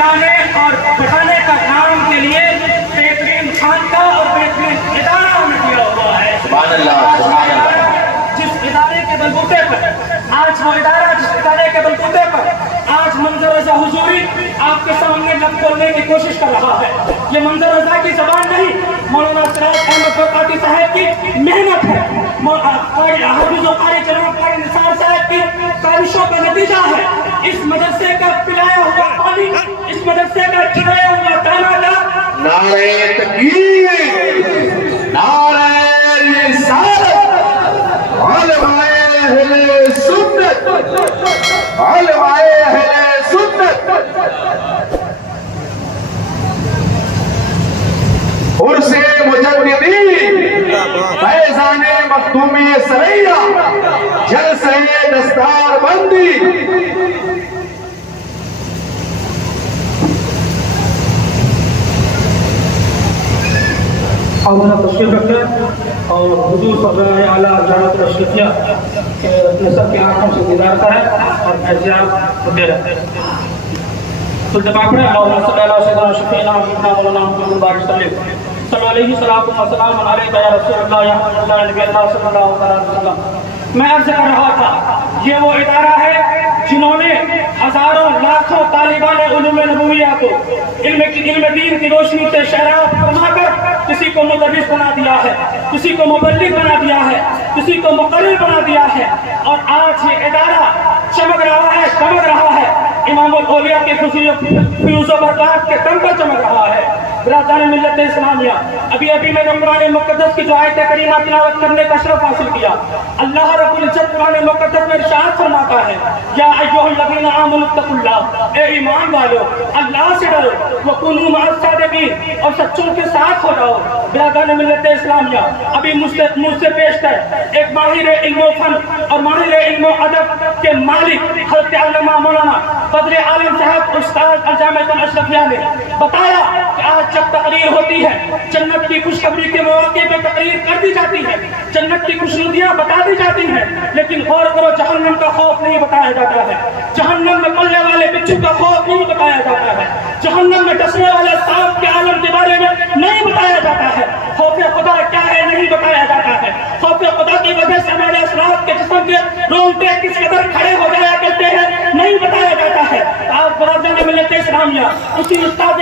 खिलाने और बढ़ाने का काम के लिए बेहतरीन खानका और बेहतरीन इदारा हमें दिया हुआ है। सुभान अल्लाह, सुभान अल्लाह। जिस इदारे के बलबूते पर आज वो इदारा, जिस इदारे के बलबूते पर आज मंजर रज़ा हुजूरी आपके सामने लफ्ज़ बोलने की कोशिश कर रहा है, ये मंजर रज़ा की ज़बान नहीं, मौलाना सिराज अहमद फ़रकाती साहब की मेहनत है, हाफिज़ व क़ारी जनाब क़ारी निसार साहब की काविशों का नतीजा है। इस मदरसे का पिलाया हुआ पानी, इस मदरसे का खिलाया हुआ दाना का नारे तकबीर, नारे रिसालत, उलमाए अहले सुन्नत, उलमाए अहले सुन्नत, उर्से मुजद्दिदीन, फैज़ाने मखदूमी सरैया, जलसे दस्तार बंदी। और तशरीफ रखें और हुजूर सल्लल्लाहु अलैहि वसल्लम तशरीफिया के अपने सबकी आंखों से गुजारता है और फैज़याब होते रहते हैं। तो जब आप मौलाना सल्लल्लाहु अलैहि वसल्लम शफीना मौलाना मुहम्मद बारिश सल्लल्लाहु अलैहि वसल्लम अलैहि या रसूलुल्लाह या हबीबल्लाह नबी अल्लाह सल्लल्लाहु अलैहि वसल्लम। मैं अर्ज कर रहा था, ये वो इदारा है जिन्होंने हजारों लाखों तालिबान उलूम नबविया को इल्म दीन की रोशनी से शराब फरमाकर किसी को मुदर्रिस बना दिया है, किसी को मुबल्लिग बना दिया है, किसी को मुकर्रिर बना दिया है, और आज ये इदारा चमक रहा है, चमक रहा है, इमामुल औलिया के फ्यूज़ व बरक़ात के दम पर चमक रहा है। बिरादरान मिल्लत इस्लामिया, अभी अभी मैंने कुरान मुक़द्दस की जो आयत करीमा तिलावत करने का शरफ हासिल किया। अल्लाह रब्बुल इज्जत कुरान मुक़द्दस में इरशाद फरमाता है, या अय्युहल्लज़ीना आमनुत्तकुल्लाह, ए ईमान वालों अल्लाह से डरो, वकुनू मअस सादिक़ीन, और सच्चों के साथ हो जाओ। बिरादरान मिल्लत इस्लामिया, अभी मुझसे पेशतर एक माहिर इल्म फन और माहिर इल्म अदब के मालिक हज़रत अल्लामा मौलाना बद्र आलम साहब उस्ताद अल-जामिअतुल अशरफिया ने बताया कि आज जब तकरीर होती है, जन्नत की खुशखबरी के मौके पे तकरीर कर दी जाती है, जन्नत की खुशनुदियां बता दी जाती हैं, लेकिन गौर करो जहन्नम का खौफ नहीं बताया जाता है, जहन्नम में पलने वाले बिच्छू का खौफ नहीं बताया जाता है, जहन्नम में डसने वाले सांप के आलम के बारे में नहीं बताया जाता है, खौफ खुदा क्या है नहीं बताया जाता है। खौफ खुदा की वजह से हमारे असराफ के जिस्म के रोंगटे किस कदर खड़े हो जाया करते हैं नहीं बताया जाता है। आज बरादरान मिल्लत इस्लामिया उसी उस्ताद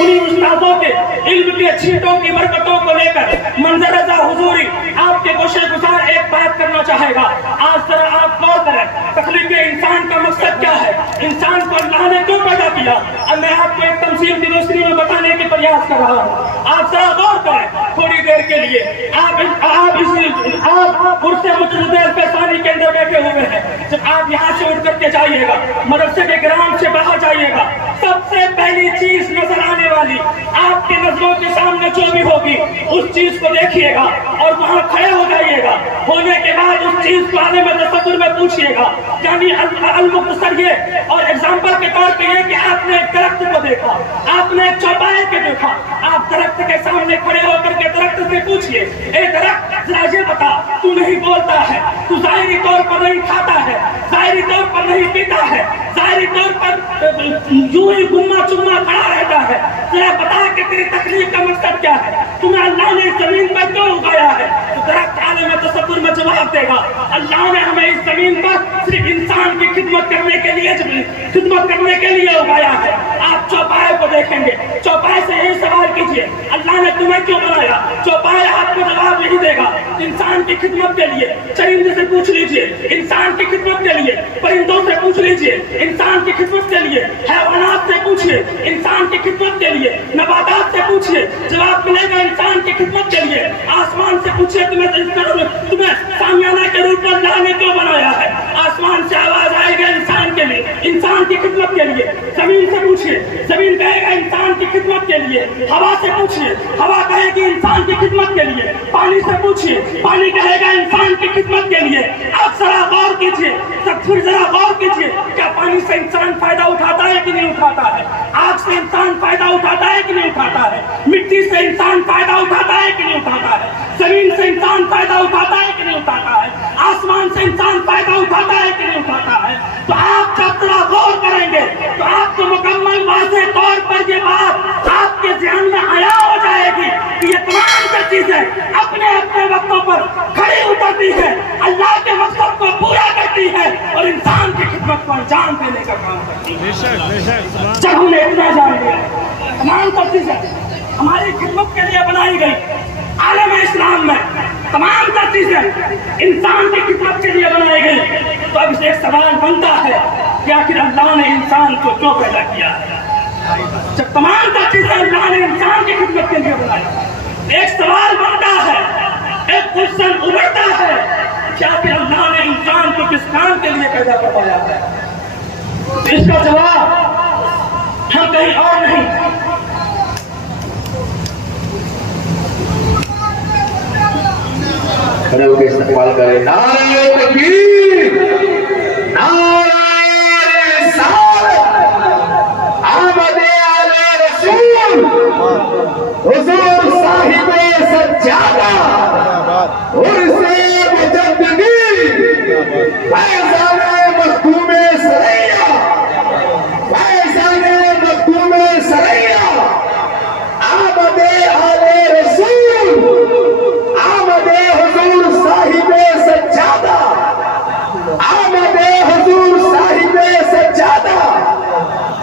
उन्हीं उस्तादों के इल्म के छींटों की बरकतों को लेकर मंजर रज़ा हुजूरी आपके गोशे गुजार एक बात करना चाहेगा। आज जरा आप गौर करें, तख्लीक इंसान का मकसद क्या है, इंसान को अल्लाह ने क्यों पैदा किया। अब मैं आपको एक तमसील की रोशनी में बताने के प्रयास कर रहा हूँ। आप जरा गौर करें थोड़ी देर के लिए। आप कुर्सी मुतज़द्दिल फैसानी के अंदर बैठे हुए हैं, जब आप यहाँ से उठ करके जाइएगा, मदरसे के ग्राउंड से बाहर जाइएगा, सबसे पहली चीज नजर आने वाली आपके नजरों के सामने जो भी होगी उस चीज को देखिएगा और वहां खड़े हो जाइएगा। होने के बाद उस चीज के बारे में तसव्वुर में पूछिएगा। यानी अल-मुख्तसर ये और एग्जाम्पल के तौर पे ये कि आपने एक दरख्त को देखा, आपने एक चौपाए के देखा, आप दरख्त के सामने खड़े होकर के दरख्त से पूछिए, ए दरख्त जरा ये बता, तू नहीं बोलता है, तू ज़ाहिरी तौर पर नहीं खाता है, ज़ाहिरी तौर पर नहीं पीता है, ज़ाहिरी तौर पर यूं ही गुम्मा चुम्मा खड़ा रहता है, जरा बता कि तेरी तकलीफ का मकसद क्या है, तुम्हें अल्लाह ने जमीन पर क्यों उगाया है। तो दरख्त आलम तसव्वुर में जवाब देगा, अल्लाह ने हमें इस जमीन पर सिर्फ इंसान की खिदमत करने के लिए उगाया है। आप चौपाए को देखेंगे, चौपाए से यही सवाल कीजिए, अल्लाह ने तुम्हें क्यों बनाया, चौपाए आपको जवाब नहीं देगा। इंसान की खिदमत के लिए चरिंदे से पूछ लीजिए, इंसान की खिदमत के लिए परिंदों से पूछ लीजिए, इंसान की खिदमत के लिए हैवानात से पूछिए, इंसान की खिदमत के लिए नबातात से पूछिए, जवाब मिलेगा इंसान की खिदमत के लिए। आसमान से पूछिए, तुम्हें सामियाना के रूप में अल्लाह ने क्यों बनाया है, आसमान से आवाज आएगा इंसान के लिए, इंसान की खिदमत के लिए। जमीन से पूछिए, जमीन कहेगा इंसान की खिदमत के लिए। हवा से पूछिए, हवा कहेगी इंसान की खिदमत के लिए। पानी से पूछिए, पानी कहेगा इंसान की खिदमत के लिए। आप जरा गौर कीजिए, फिर जरा गौर कीजिए, क्या पानी से इंसान फायदा उठाता है कि नहीं उठाता है, आग से इंसान फायदा उठाता है कि नहीं उठाता है, मिट्टी से इंसान फायदा उठाता है कि नहीं उठाता है, जमीन से इंसान फायदा उठाता है कि नहीं उठाता है, आसमान से इंसान फायदा उठाता है कि नहीं उठाता है। तो आप जब जरा गौर करेंगे तो आपको मुकम्मल को अंजाम देने का काम करती है। जब हमने इतना जान लिया, तमाम चीजें हमारी खिदमत के लिए बनाई गई। आलम इस्लाम में तमाम चीजें इंसान की खिदमत के लिए बनाई गई। तो अब से एक सवाल बनता है कि आखिर अल्लाह ने इंसान को क्यों पैदा किया है? जब तमाम चीजें अल्लाह ने इंसान की खिदमत के लिए बनाई, एक सवाल बनता है, एक क्वेश्चन उभरता है कि आखिर अल्लाह ने इंसान को किस काम के लिए पैदा करवाया है? तो इसका जवाब हम कहीं और नहीं, खड़े होकर इस्तेमाल करें। नारे तकबीर, नारे रिसालत, आमदे आले रसूल, हुजूर साहिबे सज्जादा, उर्से मुजद्दिदी, फैज़ाने मखदूमे सरैया, फैज़ाने मखदूमे सरैया, आमदे आले रसूल, आमदे हुजूर साहिबे सज्जादा, आमदे हुजूर साहिबे सज्जादा,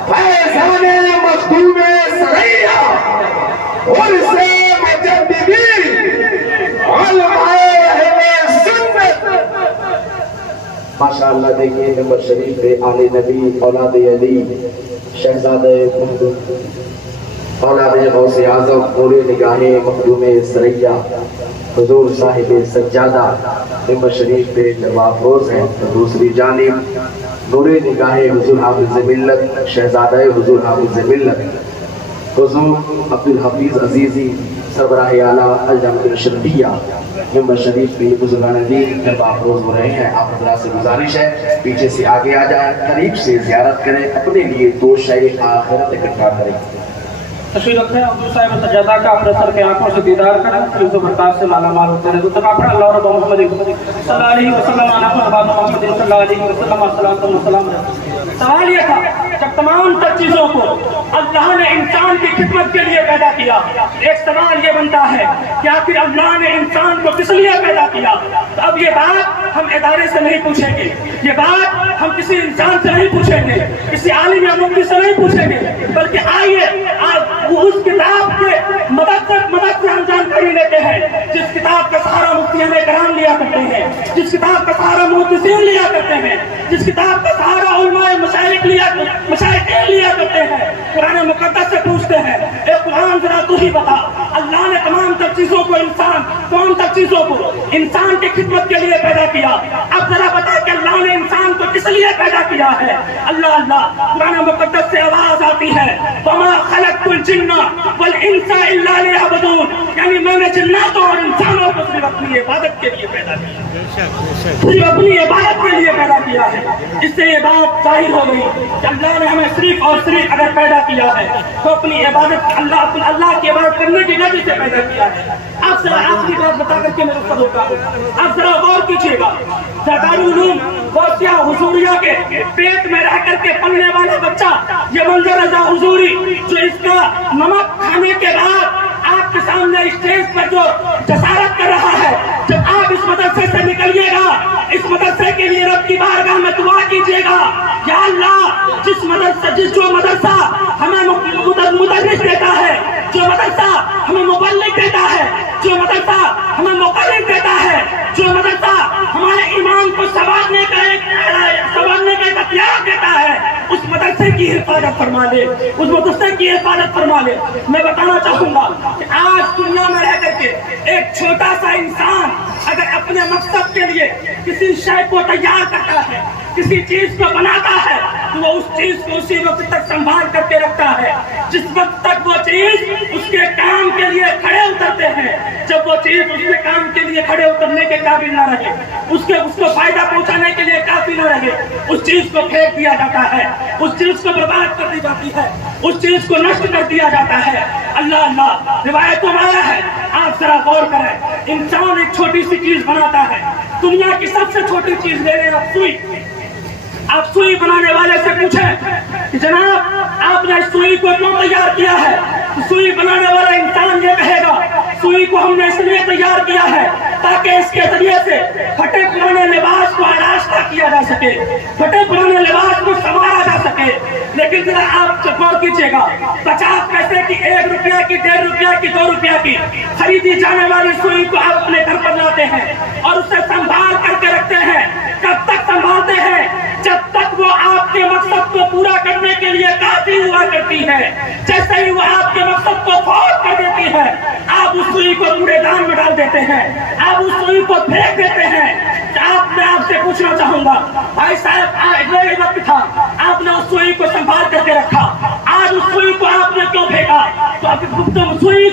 फैज़ाने मखदूमे सरैया, उर्से मुजद्दिदी, उलमाए अहले सुन्नत। माशाअल्लाह, देखिए नंबर शरीफ पे आले नबी औलाद अली शहजादे औलाद गौसे आज़म नूरे निगाहे मखदूमे सरैया हुजूर साहिब सज्जादा नंबर शरीफ पे जवाब रोज है। तो दूसरी जानिब नूरे निगाहे हुजूर हाफिज़ मिल्लत शहजादा हुजूर हाफिज़ मिल्लत हुजूर अब्दुल हफीज अजीजी सरबराह आला अल जामिया शरीफिया नंबर शरीफ पे बुजुर्गान दीन जवाब रोज हो रहे हैं। आप हज़रात से गुजारिश है पीछे से आगे आ जाए, करीब से ज़ियारत करें, अपने लिए दो शय आखिरत इकट्ठा करें। तशरीफ रखें हुजूर साहिब सज्जादा का अपने सर के आंखों से दीदार करें, फिर जो बर्ताव से मालामाल होते रहे। तो आप अल्लाह रब मोहम्मद सल्लल्लाहु अलैहि वसल्लम अला मोहम्मद सल्लल्लाहु अलैहि वसल्लम। सवाल ये था, जब तमाम चीजों को अल्लाह ने इंसान की खिदमत के लिए पैदा किया, एक सवाल ये बनता है कि आखिर अल्लाह ने इंसान को किस लिए पैदा किया? तो अब ये बात हम इदारे से नहीं पूछेंगे, ये बात हम किसी इंसान से नहीं पूछेंगे, किसी आलिम या मुफ्ती से नहीं पूछेंगे, बल्कि आइए उस किताब के मदद से हम जानकारी लेते हैं जिस किताब का सहारा मुफ्तियान कराम लिया करते हैं, जिस किताब का सहारा मुहद्दिसीन लिया करते हैं, जिस किताब का सहारा उलमाए मशाइख लिया करते हैं। कुरान मुकद्दस से पूछते हैं, ए कुरान जरा तू ही बता, अल्लाह ने तमाम चीजों को इंसान की खिदमत के लिए पैदा किया। अब जरा बता कि अल्लाह ने इंसान को किस लिए पैदा किया है? अल्लाह अल्लाह कुरान मुकद्दस से आवाज आती है, वमा खलक़तुल जिन्ना वल इंसा इल्ला लियअबुदून, यानी मैंने जिन्नातों और इंसानों को सिर्फ अपनी इबादत के लिए पैदा किया, सिर्फ अपनी इबादत के लिए पैदा किया है। इससे ये बात जाहिर हो गई कि अल्लाह ने हमें सिर्फ और सिर्फ अगर पैदा किया है तो अपनी इबादत अल्लाह की इबादत करने की वजह से पैदा किया है। आप जरा आखिरी बात बता करके मैं रुक होता हूँ, आप जरा गौर कीजिएगा, सरदारुल उलूम गौसिया हुजूरिया के पेट में रह करके पलने वाला बच्चा, ये मंजर रज़ा हुजूरी जो इसका नमक खाने के बाद आपके सामने स्टेज पर जो जसारत कर रहा है, जब आप इस मदरसे से निकलिएगा, इस मदरसे के लिए रब की बारगाह में दुआ कीजिएगा, या अल्लाह जो मदरसा हमें मुदर्रिस देता है, जो मदरसा हमें मुबल्लिग देता है, जो मदरसा हमें मुक़र्रिर देता है, जो मदरसा हमारे ईमान को संवारने का एक हथियार देता है, उस मदरसे की हिफाजत फरमा ले, उस मदरसे की हिफाजत फरमा ले। मैं बताना चाहूंगा कि आज दुनिया में रह करके एक छोटा सा इंसान अगर अपने मकसद के लिए किसी शय को तैयार करता है, किसी चीज को बनाता है, तो वो उस चीज को उसी वक्त तक संभाल करके रखता है जिस वक्त तक वो चीज उसके काम के लिए खड़े उतरते हैं। जब वो चीज उसके काम के लिए खड़े उतरने के काबिल न रहे, उसको फायदा पहुंचाने के लिए काफी न रहे, उस चीज को फेंक दिया जाता है, उस चीज को बर्बाद कर दी जाती है, उस चीज को नष्ट कर दिया जाता है। अल्लाह अल्लाह रिवायतों में आया है, आप जरा गौर करें, इंसान एक छोटी सी चीज बनाता है, दुनिया की सबसे छोटी चीज ले रहे हैं सुई। आप सुई बनाने वाले से पूछें कि जनाब आपने सुई को क्यों तैयार किया है, तो सुई बनाने वाला इंसान ये कहेगा सुई को हमने इसलिए तैयार किया है تاکہ اس کے ذریعے سے پھٹے پرانے لباس کو آراستہ کیا جا سکے، پھٹے پرانے لباس کو سنوارا جا سکے۔ لیکن ذرا آپ غور کیجیے گا، 50 پیسے کی، 1 روپیہ کی، 1.5 روپیہ کی، 2 روپیہ کی خریدی جانے والی سوئی کو آپ اپنے گھر پر لاتے ہیں اور اسے سنبھال کر کے رکھتے ہیں۔ کب تک سنبھالتے ہیں؟ جب تک وہ آپ کے مقصد کو پورا کرنے کے لیے کافی ہوا کرتی ہے۔ جیسے ہی وہ آپ کے مقصد کو فوت کر دیتی ہے، آپ اس سوئی کو کوڑے دان میں ڈال دیتے ہیں، آپ اس سوئی کو پھینک دیتے ہیں۔ میں آپ سے پوچھنا چاہوں گا، بھائی صاحب میرے وقت تھا، آپ نے اس سوئی کو سنبھال کر کے رکھا، آج اس سوئی کو آپ نے کیوں پھینکا؟ تو سوئی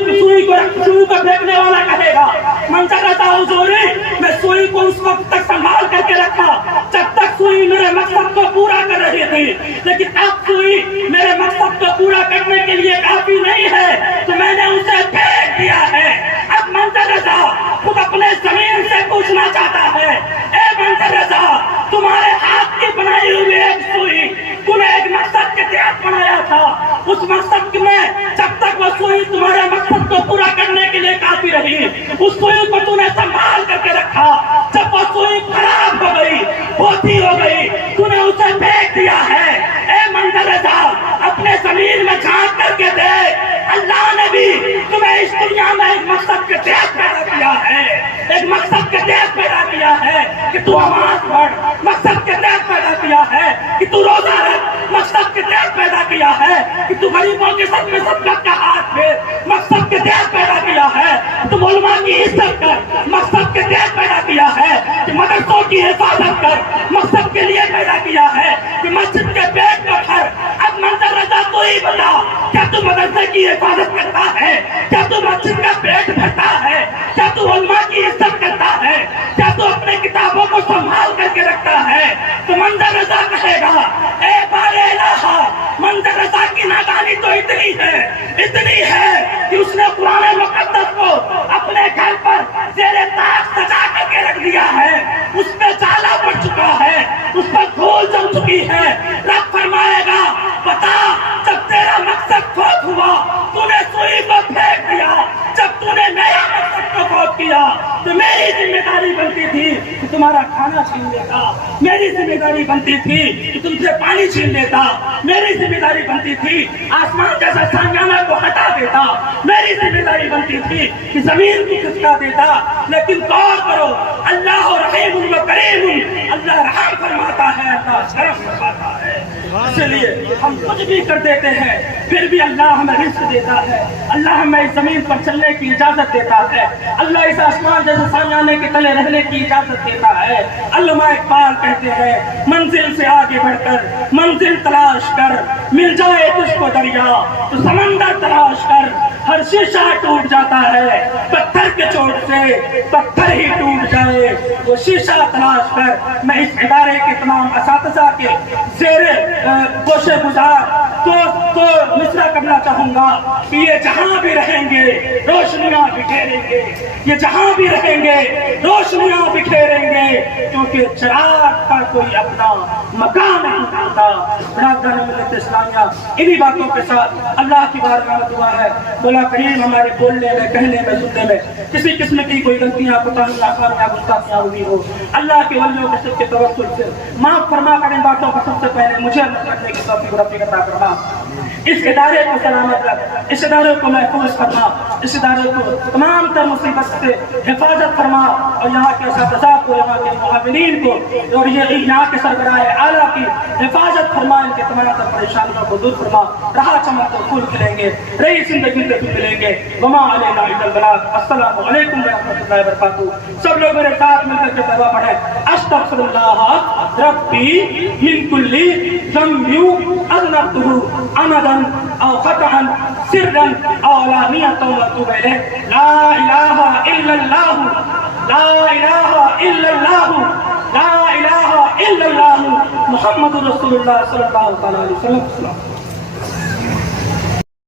کو پھینکنے والا کہے گا منظر رضا حضوری، میں سوئی کو اس وقت تک سنبھال کر کے رکھا جب تک سوئی میرے مقصد کو پورا کر رہی تھی، لیکن اب سوئی میرے مقصد کو پورا کرنے کے لیے کافی نہیں ہے تو میں نے اسے پھینک دیا ہے۔ اب منظر رضا خود اپنے زمین سے پوچھنا چاہتا ہے، اے منظر رضا، تمہارے ہاتھ کی بنائی ہوئی ایک سوئی تم نے ایک مقصد کے تحت بنایا تھا، اس مقصد میں جب تک وہ سوئی تمہارے مقصد کو پورا کرنے کے لیے کافی رہی، اس سوئی کو تم نے سنبھال کر کے رکھا۔ جب وہ سوئی خراب ہو گئی، بوتی ہو گئی، تم نے اسے پھینک دیا ہے۔ اے منظر رضا، اپنے زمین میں جھانک کر کے دیکھ، اللہ نے بھی تمہیں اس دنیا میں ایک مقصد کے تحت پیدا کیا ہے، ایک مقصد کے تحت پیدا کیا ہے کہ تو نماز پڑھ، مقصد کے تحت پیدا کیا ہے کہ تو روزہ رکھ، مقصد کے تحت پیدا کیا ہے کہ تو غریبوں کے ساتھ میں صدقہ کا ہاتھ پھیر، مقصد کے تحت پیدا کیا ہے تو علماء کی عزت کر، مقصد کے تحت پیدا کیا ہے کہ مدرسوں کی حفاظت کر، مقصد کے لیے پیدا کیا ہے کہ مسجد کے پیٹ کو بھر۔ اب منظر رضا تو ہی بتا، کیا تو مدرسے کی حفاظت کرتا ہے؟ کیا تو مسجد کا پیٹ بھرتا ہے؟ کیا تو علماء کی عزت کرتا ہے؟ کیا تو اپنے کتابوں کو سنبھال کر کے رکھتا ہے؟ تو منظر رضا کہے گا، اے بار الہ، منظر رضا کی نادانی تو اتنی ہے کہ اس نے قرآن مقدس کو اپنے گھر پر زیر طاق سجا کر کے رکھ دیا ہے، اس پہ جالا پڑ چکا ہے، اس پر دھول جم چکی ہے۔ رب فرمائے گا، بتا، جب تیرا مقصد فوت ہوا تو نے سوئی کو پھینک دیا، جب تو نے میرا مقصد کو فوت کیا تو میری ذمہ داری بنتی تھی کہ تمہارا کھانا چھین لیتا، میری ذمہ داری بنتی تھی کہ تم سے پانی چھین لیتا، میری ذمہ داری بنتی تھی آسمان جیسا سانگانہ کو ہٹا دیتا، میری ذمہ داری بنتی تھی کہ زمین کو کھسکا دیتا۔ لیکن غور کرو، اللہ رحیم و کریم، اللہ رحم فرماتا ہے، اللہ شرف فرماتا ہے۔ اس لیے ہم کچھ بھی کر دیتے ہیں پھر بھی اللہ ہمیں رزق دیتا ہے، اللہ ہمیں اس زمین پر چلنے کی اجازت دیتا ہے، اللہ اس آسمان جیسے سایانے کے تلے رہنے کی اجازت دیتا ہے۔ علامہ اقبال کہتے ہیں، منزل سے آگے بڑھ کر منزل تلاش کر، مل جائے تجھ کو دریا تو سمندر تلاش کر، ہر شیشہ ٹوٹ جاتا ہے پتھر کے چوٹ سے، پتھر ہی ٹوٹ جائے وہ شیشہ تلاش کر۔ میں اس ادارے کے تمام اساتذہ کے زیر گوشے گزار تو مصرع کرنا چاہوں گا کہ یہ جہاں بھی رہیں گے روشنیاں بکھیریں گے، یہ جہاں بھی رہیں گے روشنیاں بکھیریں گے، کیونکہ چراغ کا کوئی اپنا مقام نہیں ہوتا۔ برادران ملت اسلامیہ، انہی باتوں کے ساتھ اللہ کی بارگاہ میں دعا ہے، مولا کریم ہمارے بولنے میں، کہنے میں، سننے میں کسی قسم کی کوئی غلطیاں، کوتاہیاں، خامیاں، گستاخیاں ہوئی ہو، اللہ کے ولیوں کے سب کے توسل سے معاف فرما کر ان باتوں کو سب سے پہلے مجھے عمل کرنے کی توفیق رب عطا فرما۔ اس ادارے کو سلامت رکھ، اس ادارے کو محفوظ فرما، اس ادارے کو تمام تر مصیبت سے حفاظت فرما، اور یہاں کے اساتذہ کو، یہاں کے معاونین کو اور یہاں کے سربراہ اعلیٰ کی حفاظت فرما، ان کے تمام تر پریشانیوں کو دور فرما۔ رہا چمک تو پھول کھلیں گے، رہی زندگی سے ملیں گے۔ وما علینا الا البلاغ۔ السلام علیکم ورحمۃ اللہ وبرکاتہ۔ سب لوگ میرے ساتھ مل کر کے تقویٰ پڑھیں، استغفر اللہ ربی من کل ذنب اذنبتہ عمدا او خطأ سرا او علانیۃ واتوب الیہ۔ لا الہ الا اللہ، لا الہ الا اللہ، لا الہ الا اللہ، محمد رسول اللہ صلی اللہ علیہ وسلم۔